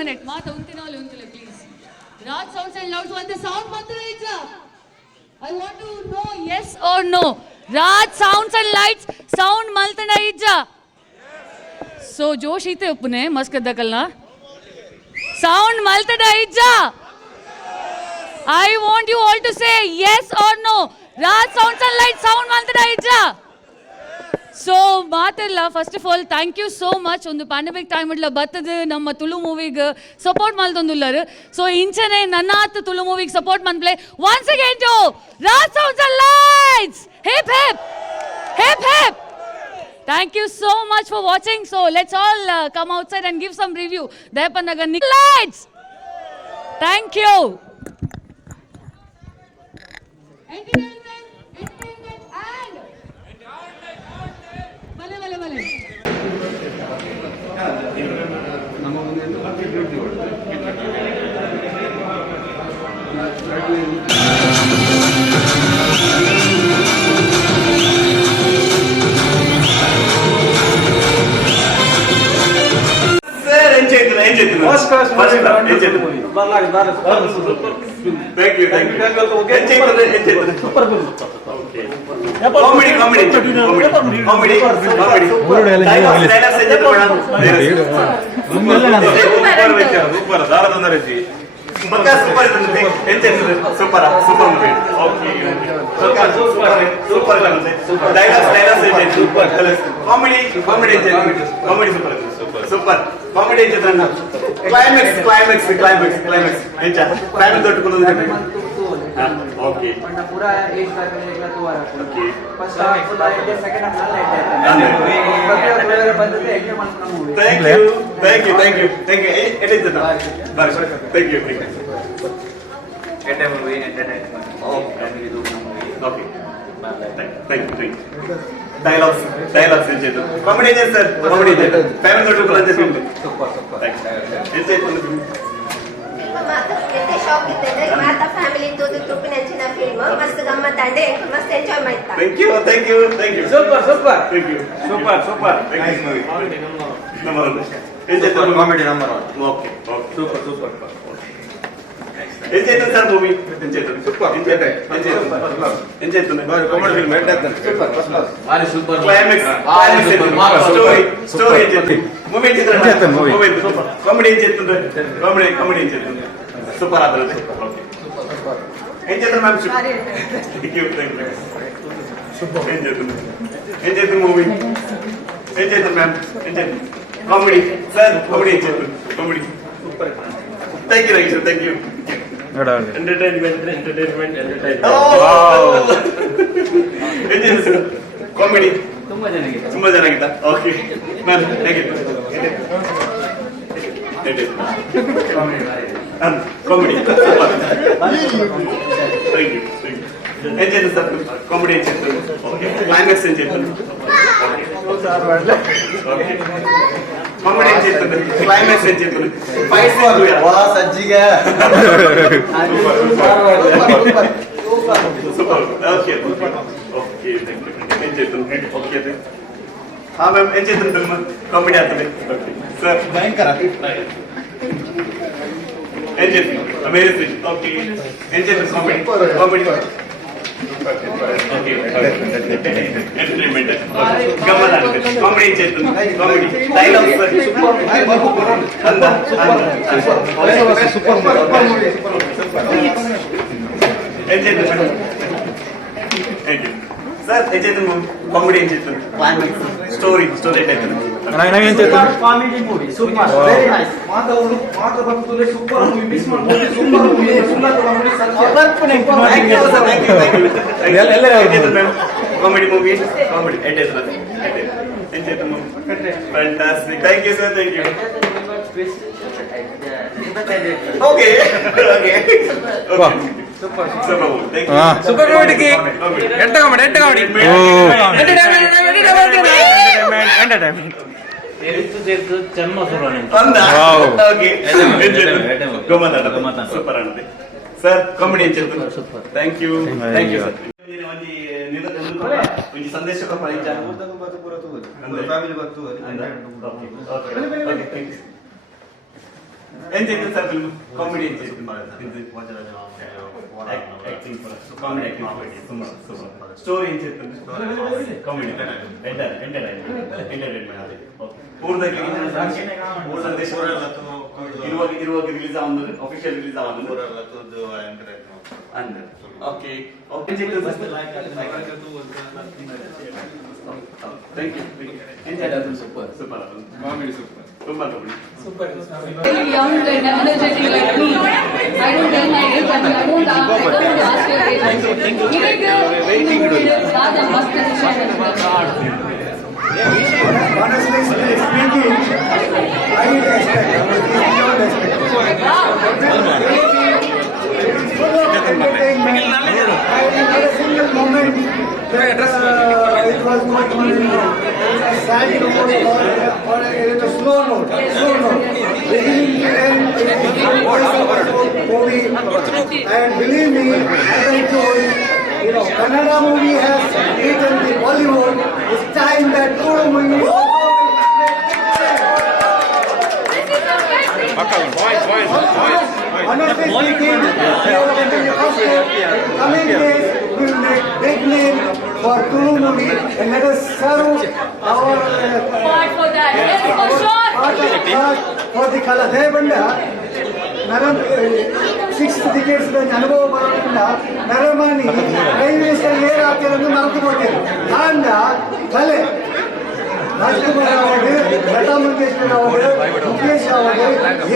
minute. Mata untinalu untile please. Raj sounds and louds want the sound matra ija. I want to know yes or no. Raj sounds and lights sound maltana ija. So Josh ite uppune muscat dakalna. Sound maltana ija. I want you all to say yes or no. Raj sounds and lights sound maltana ija. So Matella, first of all, thank you so much. On the pandemic time, we battadu namma Tulu movie support maltondullar. So inchane nannath Tulu movie support manple. Once again to Raj Sounds and Lights. Hip hip, hip hip. Thank you so much for watching. So let's all come outside and give some review. Dayapanaga lights. Thank you. Thank you. Super. Okay. Comedy. Climax. Okay. पूरा एक साल में एक तो आ रहा है. Okay. First half full है, second half full है. Thank you. Thank you. It is the Thank you. Entertainment. Okay. Thank you. Dialogues. Comedy sir. Family to plan this film. Super. Thanks. ಎಷ್ಟೇ ಶಾಕ್ ಇದ್ದರೆ ಮಾತಾ family ತುಪ್ಪಿ ನೆಚ್ಚಿನ film ಮಸ್ತ್ ಗಮ್ಮತ್ ಅಂಡೆ ಮಸ್ತ್ enjoy ಮಾಡ್ತಾ. Thank you. Super. Thank you. Super. Nice movie. Number 1. Comedy number 1. Okay. Super. Enjoy sir movie. Super. Enjoy. Comedy film Super. very super. Climax. Story. Movie super. Comedy super adalade. Okay. Enjoy ma'am. Thank you. Super. Enjoy the movie. Enjoy ma'am. Comedy. Sir, comedy. Super. Thank you. Entertainment. Oh! Wow! Enjoy sir. Comedy. ತುಂಬಾ ಚೆನ್ನಾಗಿದೆ. Okay. Ma'am, thank you. Comedy. Super. Thank you. Enjoy the sir. Comedy enjoy. Okay. Climax enjoy. Okay. Comedy enjoy. Climax enjoy. Fight scene do ya? Wow, sajjiga. Super. Okay. Thank you. Enjoy. Okay. हाँ ma'am enjoy तुम film comedy आते हैं sir Bhayankara. Enjoy amazing okay enjoy comedy okay entertainment गमन comedy enjoy comedy dialogue super अंदर super enjoy sir enjoy comedy enjoy climax story type Comedy movie. Super. Very nice. माता भक्तुले super movie miss ಮಾಡ್ಬೋದು. Super movie. Thank you. Comedy movie. Enjoy the movie. Fantastic. Thank you sir. Okay. Super. Thank you. Super comedy ki. Entertainment. Entertainment. ಜನ್ಮ ಸುರು Okay. Gomata. Super anade. Sir, comedy enjoy. Super. Thank you sir. ಒಂದು ಸಂದೇಶ ಕೊಡೋಣ family ಬರ್ತು ಎಂಚೈತೆ sir film comedy ಎಂಚೈತೆ acting comedy acting ತುಂಬಾ story ಎಂಚೈತೆ ಕಾಮಿಡಿ ಎಂಟರ್ಟೈನ್ಮೆಂಟ್ ಪೂರ್ಣಕ್ಕೆ ಇರುವಾಗ ರಿಲೀಸ್ ಆಗೋದು ಅಫಿಷಿಯಲ್ ರಿಲೀಸ್ ಆಗೋದು ಅಂದ್ರೆ okay okay thank you enjoy super super comedy super ತುಂಬಾ super Very young and energetic like me. I don't tell my age. I don't ask your age. Waiting to do. That's a must decision. Honestly speaking, I didn't expect. I didn't have a single moment that it was not on a sad note or a slow note. Beginning to end, it is a wonderful movie. And believe me, as I told you, Kannada movie has beaten the Bollywood. It's time that Tulu movie also honestly speaking, coming days will make big name for Tulu movie and let us serve our Part for that. Yes, for sure. for the Kala Devanda. Naram 6 decades ಅನುಭವ ಬರೋದ್ರಿಂದ ನರಮಣಿ prime minister air ಆಗ್ತಿರೋದು ನಾಲ್ಕು ಕೊಡ್ತೇವೆ ಕಾಂಡ ಕಲೆ ರಾಜ್ಕುಮಾರ್ ಅವರು ಲತಾ ಮಂಗೇಶ್ವರ್ ಅವರು ಮುಖೇಶ್ ಅವರು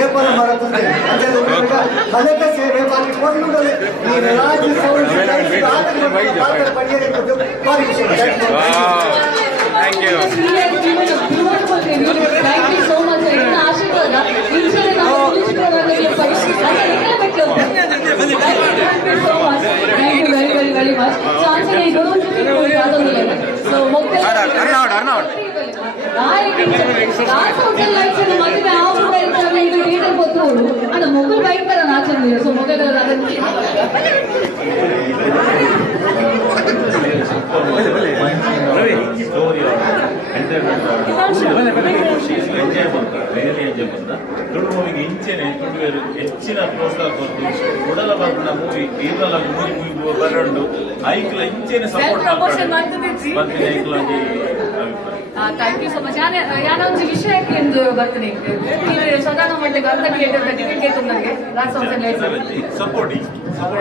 ಏಪನ ಮಾಡುತ್ತದೆ ಕಲೆಕ ಸೇವೆ ಬಾಕಿ ಕೊಡುವುದಲ್ಲ ಈ ರಾಜ್ಯ ಭಾರಿ ವಿಷಯ thank you Thank you so much. ಇನ್ನು ಆಶೀರ್ವಾದ ಇನ್ಸಲೆ ನಾವು so much. Thank you very much. So Anjali, you don't think you are so ಮದುವೆ ಆಫ್ ಗೊತ್ತೋಡು ಅದ ಮೊಬೈಲ್ ಬೈಕ್ ತರ ನಾಚಂದಿಲ್ಲ ಸೊ ಮೊಬೈಲ್ ತುಳು ಮೂವಿಗೆ ಇಂಚೆನೆ ತುಳುವರು ಹೆಚ್ಚಿನ ಪ್ರೋತ್ಸಾಹ ಕೊಟ್ಟು ಉಡಲ ಬರ್ನ ಮೂವಿ ಕೇವಲ ಮೂವಿ ಬರಂಡು ಐಕ್ಲ ಇಂಚೆನೆ ಸಪೋರ್ಟ್ ಮಾಡ್ತೀನಿ ಐಕ್ಲ ಥ್ಯಾಂಕ್ ಯು ಸೊ ಮಚ್ ಯಾನೊಂದು ವಿಷಯಕ್ಕೆ ಎಂದು ಬರ್ತೀನಿ ನೀವು ಸದಾನ ಮಟ್ಟಿಗೆ ಅರ್ಧ ಟಿಕೆಟ್ ನನಗೆ supporting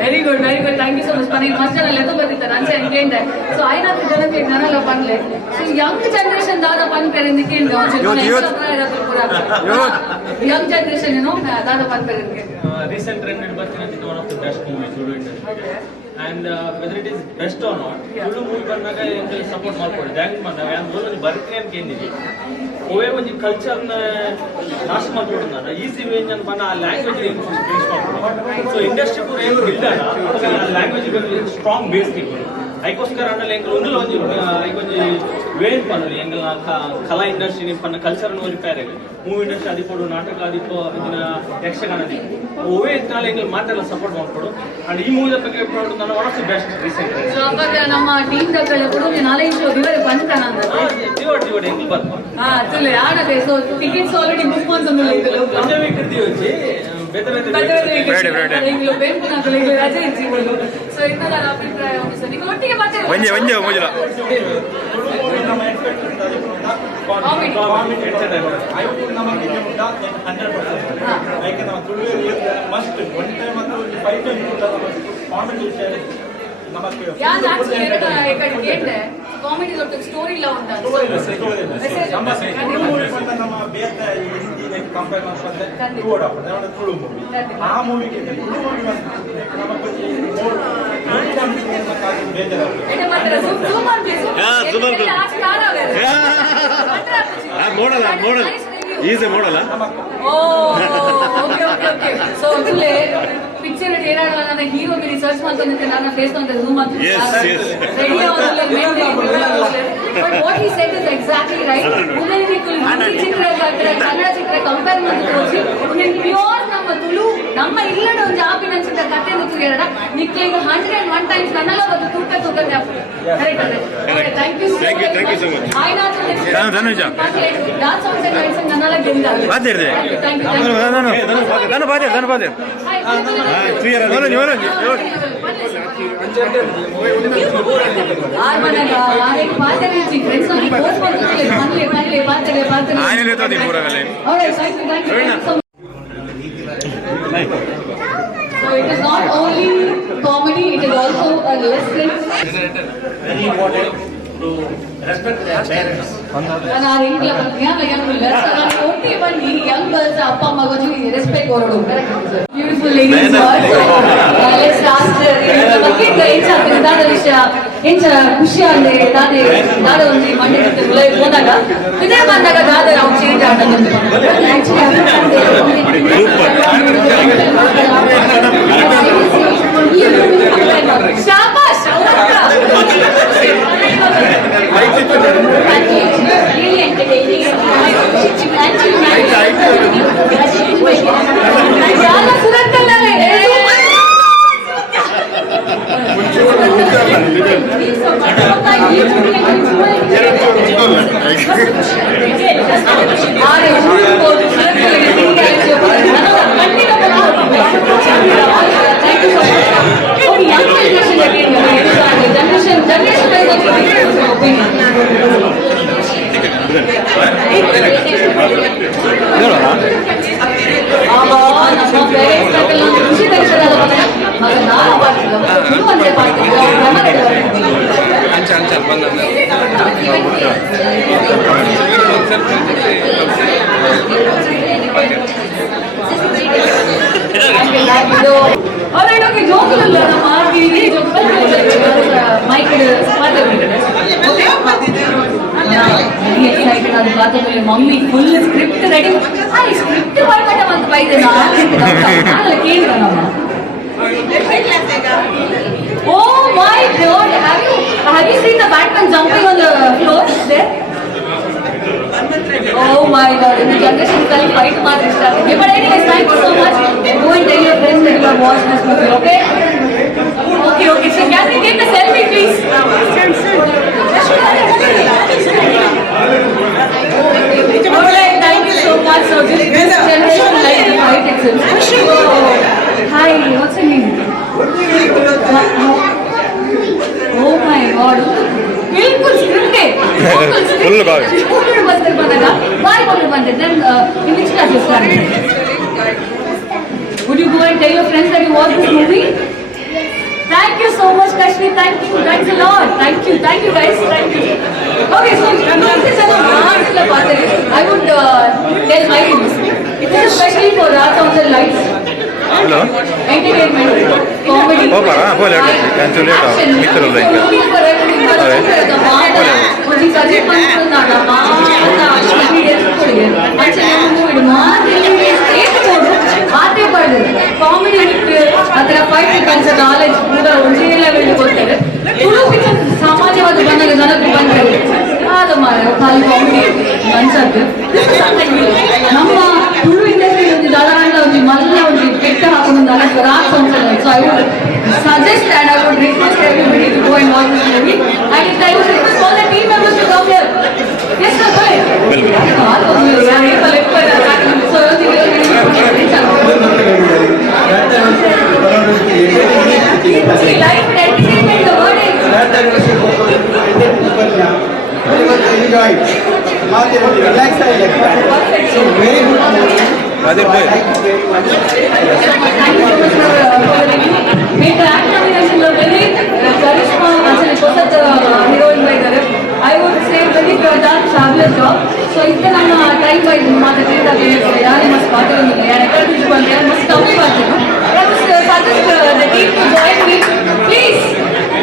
very good thank you so much ಪನಿ ಮಸ್ತ್ ಜನ ಲೆಕ್ಕ ಬರ್ತಿದ್ದಾರೆ ಅಂಚೆ ಎಂಟೇಂಡೆ ಸೊ ಐನಾದ್ರು ಜನಕ್ಕೆ ನನಲ್ಲ ಪನ್ಲೆ ಸೊ ಯಂಗ್ ಜನರೇಷನ್ ದಾದ ಪನ್ಪೇರಿಂದ ಕೇಂದ್ರ ಯಂಗ್ ಜನರೇಷನ್ ಏನೋ ದಾದ ಪನ್ಪೇರಿಂದ recent trend in Bharatanatyam is one of the best movies Tulu industry. And whether it is best or not, Tulu movie bannaga engal support ಮಾಡ್ಕೊಳ್ಳಿ ಜಾಯಿನ್ ಮಾಡ್ದಾಗ ನಾನು ಓದೋದು ಬರ್ತೀನಿ ಅಂತ ಕೇಳಿದ್ವಿ ಓವೇ ಒಂದು ಕಲ್ಚರ್ನ ನಾಶ ಮಾಡ್ಕೊಡ್ತಾರ ಈಸಿ ವೇಂಜ್ ಅಂತ ಬಂದ ಆ ಲ್ಯಾಂಗ್ವೇಜ್ ಏನು ಫಿನಿಶ್ ಮಾಡ್ಕೊಂಡು ಸೊ ಇಂಡಸ್ಟ್ರಿ ಕೂಡ ಏನು ಬಿಲ್ದಾರ ಆ ಲ್ಯಾಂಗ್ವೇಜ್ ಸ್ಟ್ರಾಂಗ್ ಬೇಸ್ ತಿಳ್ಕೊಂಡು ಅದಕ್ಕೋಸ್ಕರ ಅನ್ನಲ್ಲಿ ಎಂಕಲ್ ಒಂದಲ್ಲ ಒಂದು ವೇಟ್ ಪನ್ನಲಿ ಎಂಗಲ್ ಕಲಾ ಇಂಡಸ್ಟ್ರಿ ನಿಂಪನ್ನ ಕಲ್ಚರ್ ರಿಪೇರ್ ಮೂವಿ ಇಂಡಸ್ಟ್ರಿ ಅದಿಪೋಡು ನಾಟಕ ಅದಿಪೋ ಇದನ್ನ ಯಕ್ಷಗಾನ ಅದಿಪೋ ಓವೇ ಇದ್ನಾಲ ಎಂಗಲ್ ಮಾತೆಲ್ಲ ಸಪೋರ್ಟ್ ಮಾಡ್ಕೊಡು ಅಂಡ್ ಈ ಮೂವಿ ಬಗ್ಗೆ ನಾನು one of the best recent so ಅವಾಗ ನಮ್ಮ ಟೀಮ್ దగ్గర ಕೂಡ ನಾಲೆಜ್ ದಿವರೆ ಬಂತಾನ ದಿವಡ್ ಎಂಗಲ್ ಬರ್ಬೋದು ತುಲೆ ಆಡದೆ ಸೊ ಟಿಕೆಟ್ಸ್ ಆಲ್ರೆಡಿ ಬುಕ್ ಮಾಡ್ಸಂದಿಲ್ಲ ಇದು ಒಂದೇ ವೀಕ್ ಇರ್ತೀವಿ ರಜೆ ಇರ್ತೀವಿ ಸೊ ಇನ್ನೊಂದು ಅಭಿಪ್ರಾಯ ಸರ್ ನೀವು ಒಟ್ಟಿಗೆ ಕಾಮಿಡಿ ದೊಡ್ಡ ಸ್ಟೋರಿ ಇಲ್ಲ ಉಂಟು ಕಂಪೇರ್ ಮಾಡ್ಕೊಂಡ್ರೆ ತುಳು ಮೂವಿ ಆ ಮೂವಿಗೆ ತುಳು ಮೂವಿ ಮೋಡಲ ಈಸಿ ಮೋಡಲ ಸೊ ಪಿಕ್ಚರ್ ಏನಾಗಲ್ಲ ನನ್ನ ಹೀರೋ ಮೇಲೆ ಸರ್ಚ್ ಮಾಡ್ಕೊಂಡೆ ನನ್ನ ಫೇಸ್ ಅಂತ ಝೂಮ್ ಮಾಡ್ತೀನಿ but what he said is exactly right Hindi Chitra Kannada Chitra compare ಮಾಡಿದ್ರೆ ಪ್ಯೂರ್ ನಮ್ಮ ತುಳು ನಮ್ಮ ಇಲ್ಲಡ ಒಂದು ಆಪಿನ ಚಿತ್ರ ಕಥೆ ಕೇಳ ನಿಕ್ಲಿಗೆ 101 ಟೈಮ್ಸ್ ನನ್ನಲ್ಲ ಒಂದು ತೂಕ ఉంటుంది అప్పుడు. Correct, correct. Okay, thank you so Thank you, very thank you so much. ఆయన ధనుజ. రాజ్ సౌండ్స్ అండ్ లైట్స్ నన్నల గిందా. బాధ్యత. Thank you. ధను బాధ్యత. ఆయన లేతో పూరగలే. So it is not only comedy, it is also a lesson. Very important to respect their parents. And our India, young girls, only one young girls, appa amma goju respect korodu. Beautiful ladies. Let's ask the ಬಗ್ಗೆ ಇಂಚ ತಿಂದಾದ ವಿಷಯ ಇಂಚ ಖುಷಿ ಅಂದ್ರೆ ದಾದೆ ದಾದ ಒಂದು ಮಂಡಿ ತಿರುಗಲೇ ಹೋದಾಗ ಇದೇ ಬಂದಾಗ ದಾದ ನಾವು ಚೇಂಜ್ ಆಡೋದು ಶಾಬಾಷ್ really entertaining చాలా సురత్తలే ಖುಷಿ ತೆಗೆದ ಮಗ ನಾನು ಅಂತೆ ಅವರೇನೋಕೆ ಜೋಕಲ್ಲ ಮಾಡ್ತೀವಿ ಮೈಕ್ ಎಕ್ಸೈಟೆಡ್ ಅದು ಮಾತಾಡಲಿ mummy full script ready script ಮಾಡ್ಕೊಂಡ ಮತ್ತೆ ಬೈದೆ ನಾನು ಕೇಳಿದ ನಮ್ಮ Oh my God! Have you seen the Batman jumping on the floor there? Oh my God! In the generation, I fight much. But anyways, thank you so much. Go and tell your friends that you have watched this movie. Okay? Okay. So can we take a selfie, please? Alright, thank you so much. So this generation like the fight itself. Hi, what's your name? Oh my God! बिल्कुल script है. Full God. Full Bastar बनेगा. Why बोल बनते? Then in which class you studying? Would you go and tell your friends that you watched this movie? Thank you so much, Kashmir. Thank you. Thanks a lot. Thank you guys. Thank you. Okay, so I would tell my kids. It is especially for RAJ Sounds and Lights. Hello. Entertainment, comedy, action. Comedy ಅದರ fight ಕನ್ಸ knowledge ಕೂಡ ಒಂದೇ level ಕೊಡ್ತಾರೆ. Tulu picture ಸಾಮಾನ್ಯವಾದ ಬಂದಾಗ ನನಗೆ ಬಂದರೆ ಅದು ಖಾಲಿ ಕಾಮಿಡಿ ಅನ್ಸದ್ದು. ನಮ್ಮ ತುಳು ಇಂಡಸ್ಟ್ರಿ ಒಂದು ದಳಾಂಡ ಒಂದು ಮಲ್ಲ ಒಂದು ಕೆಟ್ಟ ಹಾಕೊಂಡು RAJ Sounds and Lights. So I would suggest and I would request everybody to go and watch this movie. And I would request all the team members to come here. Yes, sir, go ahead. See, life and entertainment, the word is. Relax, so very good movie. Thank you so much for the review. Me track nomination లో very Karishma అసలు కొత్త heroine ఇದ್ದಾರೆ. I would say very done fabulous job. So ಇತ್ತೆ ನಮ್ಮ time wise ಮಾತಾಡ್ತಿದ್ದ ಯಾರು ಮಸ್ತ್ ಮಾತಾಡೋದಿಲ್ಲ ಯಾರು ಎక్కడ ಬಂದ್ರೆ ಮಸ್ತ್ ಕಮ್ಮಿ ಮಾಡ್ತೀನಿ. I would suggest the team to join me. Please,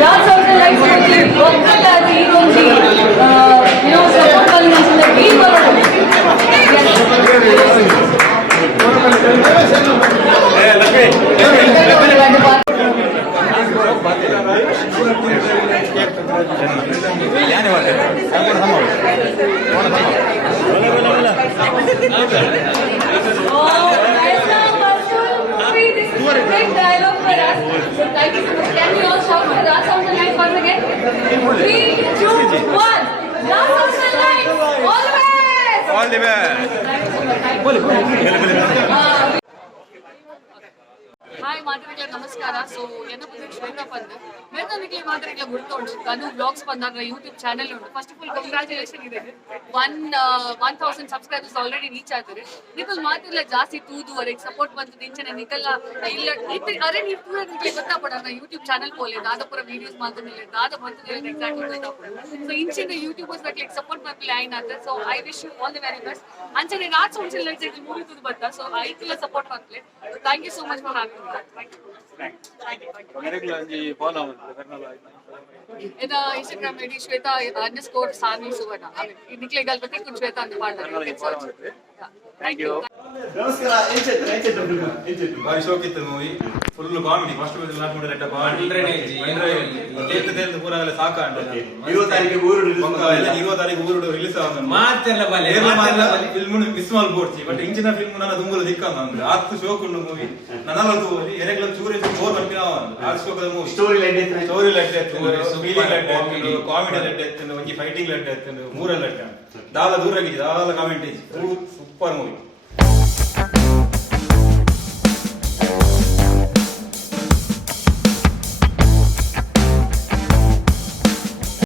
RAJ Sounds and Lights movie ಒಕ್ಕಲ್ಲ ಈ ಒಂದು ಸಪೋರ್ಟ್ ಕಲಿನ ಟೀಮ್ ಬರೋದು. Dialogue for us. So thank you so much. Can we all shout for RAJ Sounds and Lights once again? ಬೇ hi ಮಾದರಿಗಳ ನಮಸ್ಕಾರ. So ಎನ್ನ ಪುತ್ರ ಶ್ವೇತಾ ಪಂದ್ ವೇತನಿಗೆ ಮಾದರಿಗಳ ಗುರುತುಂಟು ಕನು ಬ್ಲಾಗ್ಸ್ ಬಂದಾಗ ಯೂಟ್ಯೂಬ್ ಚಾನೆಲ್ ಉಂಟು. ಫಸ್ಟ್ ಆಫ್ ಆಲ್ ಕಂಗ್ರಾಚುಲೇಷನ್ ಇದೆ 1000 ಸಬ್ಸ್ಕ್ರೈಬರ್ಸ್ ಆಲ್ರೆಡಿ ರೀಚ್ ಆಗ್ತಾರೆ. ನಿಕಲ್ ಮಾತಿಲ್ಲ ಜಾಸ್ತಿ ತೂದು ಅವರಿಗೆ ಸಪೋರ್ಟ್ ಬಂತು ನಿಂಚನೆ ನಿಕಲ್ಲ ಇಲ್ಲ ಅರೆ ನೀವು ಪೂರ ನಿಮಗೆ ಗೊತ್ತಾಪಡ ಯೂಟ್ಯೂಬ್ ಚಾನೆಲ್ ಪೋಲೆ ದಾದ ಪೂರ ವಿಡಿಯೋಸ್ ಮಾತುನಿಲ್ಲ ದಾದ ಬಂತು ಎಕ್ಸಾಕ್ಟ್ಲಿ ಗೊತ್ತಾಪಡ. ಸೊ ಇಂಚಿನ ಯೂಟ್ಯೂಬರ್ಸ್ ಲೈಕ್ ಸಪೋರ್ಟ್ ಮಾಡ್ಲಿ ಆಯ್ನ ಅಂತ. So I wish you all the very best. ಅಂಚನೆ ರಾಜ್ ಸೌಂಡ್ಸ್ ಲೈಟ್ಸ್ ಮೂವಿ ತುದು ಬತ್ತ. ಸೊ ಐಕ್ಲ ಸಪೋರ್ಟ್ ಮಾಡ್ಲಿ. Thank you so much for having ಇದು ಇನ್ಸ್ಟಾಗ್ರಾಮ್ ಐಡಿ ಶ್ವೇತಾ _ ಸಾನಿ ಸುವರ್ಣ. ನಿಕ್ಲೆ ಗಲ್ಪತಿ ಕುछ ಶ್ವೇತಾ ಅಂತ ಮಾಡ್ತಾರೆ. Thank you. ನಮಸ್ಕಾರ. ಎಂಚೆತ್ತು ಬಾರಿ ಶೋಕಿತ್ತು ಮೂವಿ. Full comedy. ಫಸ್ಟ್ ನಾಲ್ಕು ಲೆಟ್ಟ ಪೂರ ಸಾಕ 20 ತಾರೀಕಿಗೆ ಊರು ರಿಲೀಸ್ ಫಿಲ್ಮ್ ಮಿಸ್ ಮಾಡ್ಬೋಡ್ತಿ. ಬಟ್ ಇಂಚಿನ ಫಿಲ್ಮ್ ನನ್ನ ತುಂಬಲು ದಿಕ್ಕಂದ ಅಂದ್ರೆ ಆತ್ತು ಶೋಕುಂಡು ಮೂವಿ ನನಗತ್ತು ಎರೆಗ್ಲ ಚೂರಿ ಬೋರ್ ಬರ್ತೀನ ಆ ಶೋಕದ ಮೂವಿ. ಸ್ಟೋರಿ ಲೈಟ್ ಎತ್ತು ಕಾಮಿಡಿ ಲೈಟ್ ಎತ್ತು ಒಂಜಿ ಫೈಟಿಂಗ್ ಲೈಟ್ ಎತ್ತು ಮೂರ ಲೈಟ್ ದಾಲ ದೂರ ಆಗಿದೆ ದಾಲ ಕಾಮೆಂಟ್ ಸೂಪರ್ ಮೂವಿ.